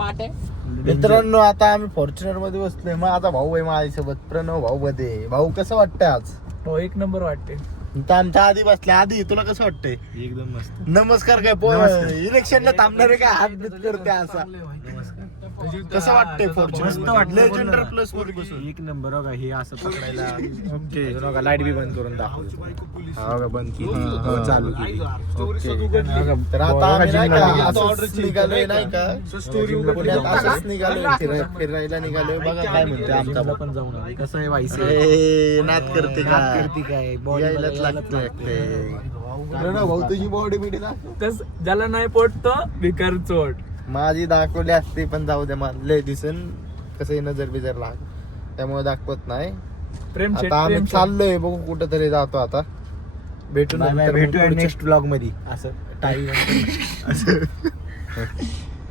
पाट आहे. मित्रांनो आता आम्ही फॉर्च्युनर मध्ये बसलोय. मग आता भाऊ आहे माझ्यासोबत, प्रणव भाऊ मध्ये. भाऊ कसं वाटतंय आज? हो एक नंबर वाटते. तर आमच्या आधी बसल्या. आधी तुला कसं वाटतंय? एकदम मस्त. नमस्कार काय इलेक्शनला थांबणारे काय हात बीत करते असा? कसं वाटतंय फॉर्च्युनर? मस्त वाटलं. लेजेंडर प्लस वर बसून एक नंबर बघा हे असं पकडायला. ओके. लाईट बी बंद करून दाखवतो. हा बंद केली चालू केली. ओके. तर आता आम्ही नाही का असंच निघालोय नाही का पुण्यात असंच निघालोय फिरायला निघालोय. बघा काय म्हणतोय आमचा भाऊ. पण जाऊन आले. कसं आहे व्हायचं ए, नाद करते का? करते काय यायलाच लागतंय. प्रणव भाऊ तुझी बॉडी बिडी दाखव. तस ज्याला नाही पोटतो भिकार चोट. माझी दाखवली असते पण जाऊ दे. मला लय दिसन कसं नजर बिजर लाग त्यामुळे दाखवत नाही. प्रेम शेट, आता आम्ही प्रेम शेट. चाललोय बघू कुठं तरी जातो आता. भेटू नंतर भेटूया पुढच्या- नेक्स्ट ब्लॉग मध्ये असं टाईम